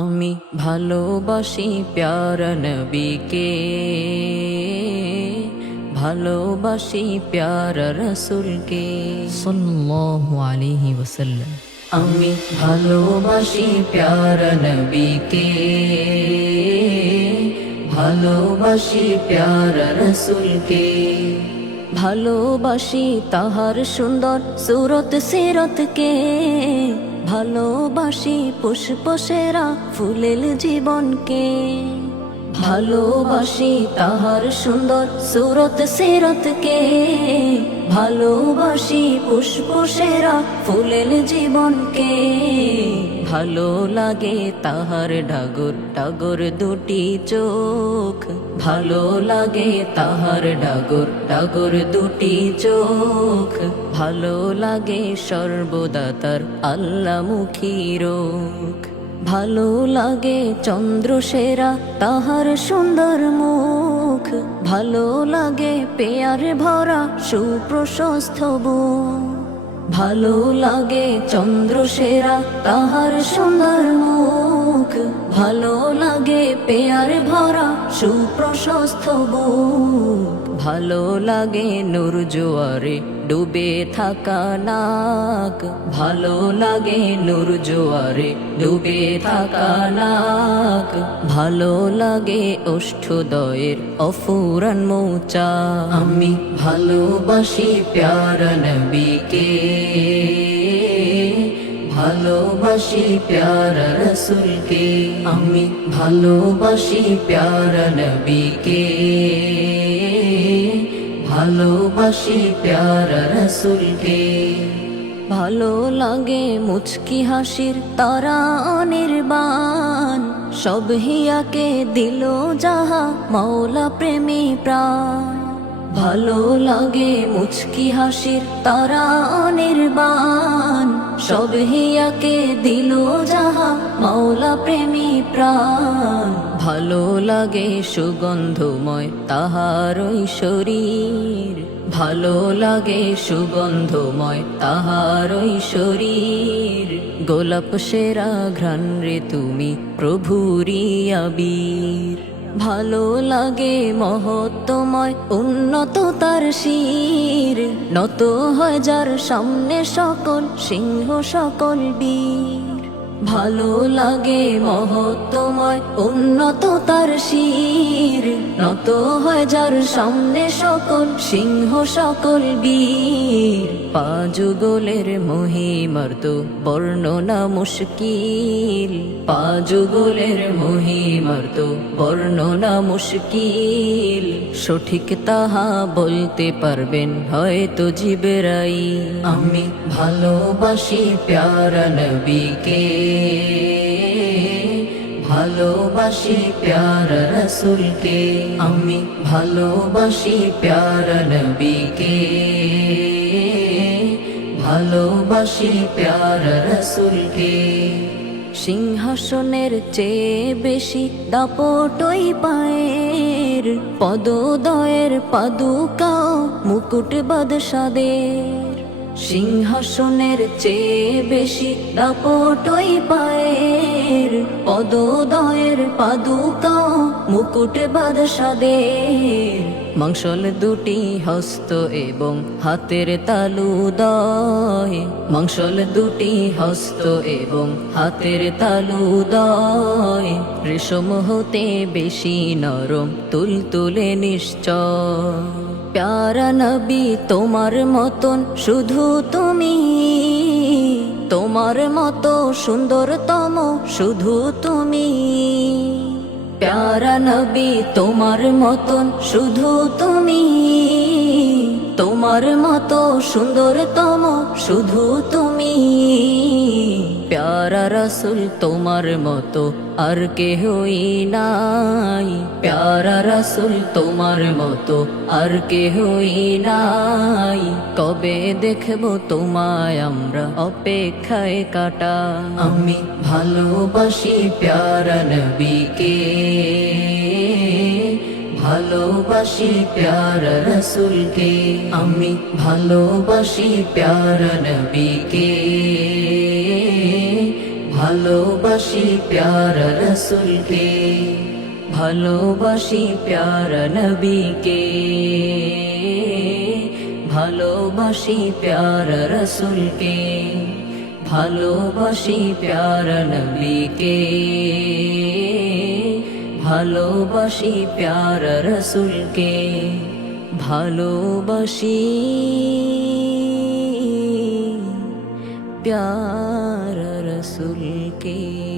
আমি ভালোবাসি প্যারা নবীকে, ভালোবাসি প্যারা রসুলকে সাল্লাল্লাহু আলাইহি ওয়াসাল্লাম। আমি ভালোবাসি প্যারা নবীকে, ভালোবাসি প্যারা রসুলকে। ভালোবাসি তাহার সুন্দর সুরত সিরতকে, ভালোবাসি পুষ্প সেরা ফুলেল জীবনকে। ভালোবাসি তাহার সুন্দর সুরত সিরতকে, ভালোবাসি পুষ্প সেরা ফুলেল জীবনকে। ভালো লাগে তাহার ডাগর ডাগর দুটি চোখ, ভালো লাগে তাহার ডাগর ডাগর দুটি চোখ। ভালো লাগে সর্বদা তার আল্লাহমুখী রোখ, ভালো লাগে চন্দ্র সেরা তাহার সুন্দর মুখ। ভালো লাগে পেয়ারে ভরা সুপ্রশস্ত বুক, ভালো লাগে চন্দ্র সেরা তাহার সুন্দর মুখ। ভালো লাগে পেয়ারে ভরা সুপ্রশস্ত বুক, ভালো লাগে নূর জোয়ারে ডুবে থাকা নাক। ভালো লাগে নূর জোয়ারে ডুবে থাকা নাক, ভালো লাগে ওষ্ঠদয়ের অফুরান মৌচা। আমি ভালোবাসি প্যারা নবীকে, ভালোবাসি প্যারা রসুলকে। আমি ভালোবাসি প্যারা নবীকে, ভালোবাসি প্যারা রসুলকে। ভালো লাগে মুচকি হাসির তারা অনির্বাণ, সব হিয়াকে দিল যাহা মাওলা প্রেমী প্রাণ। ভালো লাগে মুচকি হাসির তারা অনির্বাণ, সব হিয়াকে দিল যাহা মাওলা প্রেমী প্রাণ। ভালো লাগে সুগন্ধময় তাহার ওই শরীর, ভালো লাগে সুগন্ধময় তাহার ওই শরীর। গোলাপ সেরা ঘ্রাণ রে তুমি প্রভুরি আবির। ভালো লাগে মহত্বময় উন্নত তার শির, নত হয় যার সামনে সকল সিংহ সকল বীর। ভালো লাগে মহত্বময় উন্নত তার শির, নত হয় যার সামনে সকল সিংহ সকল বীর। পাযুগলের মহিমার তো বর্ণনা মুশকিল, পাযুগলের মহিমার তো বর্ণনা মুশকিল। সঠিক তাহা বলতে পারবেন হয়তো জিবরাইল। আমি ভালোবাসি প্যারা নবীকে, ভালোবাসি প্যারা রসুলকে। আমি ভালোবাসি প্যারা নবীকে, ভালোবাসি প্যারা রসুলকে। সিংহাসনের চেয়ে বেশি দাপটই পায়ের, পদোদয়ের পাদুকাও মুকুট বাদশাদের। সিংহাসনের চেয়ে বেশি দাপটই পায়ের, পদোদয়ের পাদুকাও মুকুট বাদশাদের। মাংসল দুটি হস্ত এবং হাতের তালুদয়, মাংসল দুটি হস্ত এবং হাতের তালুদয়। রেশম হতে বেশি নরম তুলতুলে নিশ্চয়। প্যারা নবী তোমার মতন শুধু তুমি, তোমার মতো সুন্দরতম শুধু তুমি। প্যারা নবী তোমার মতন শুধু তুমি, তোমার মতো সুন্দরতম শুধু তুমি। প্যারা রসুল তোমার মতো আর কেহই নাই, প্যারা রসুল তোমার মতো আর কেহই নাই। কবে দেখবো তোমায় আমরা অপেক্ষায় কাটা। আমি ভালোবাসি প্যারা নবীকে, ভালোবাসি প্যারা রসুলকে। আমি ভালোবাসি প্যারা নবীকে, ভালোবাসি প্যারা রসুলকে, ভালোবাসি প্যারা নবীকে, ভালোবাসি প্যারা রসুলকে, ভালোবাসি প্যারা নবীকে, ভালোবাসি প্যারা রসুলকে, ভালোবাসি প্যারা রসুলকে।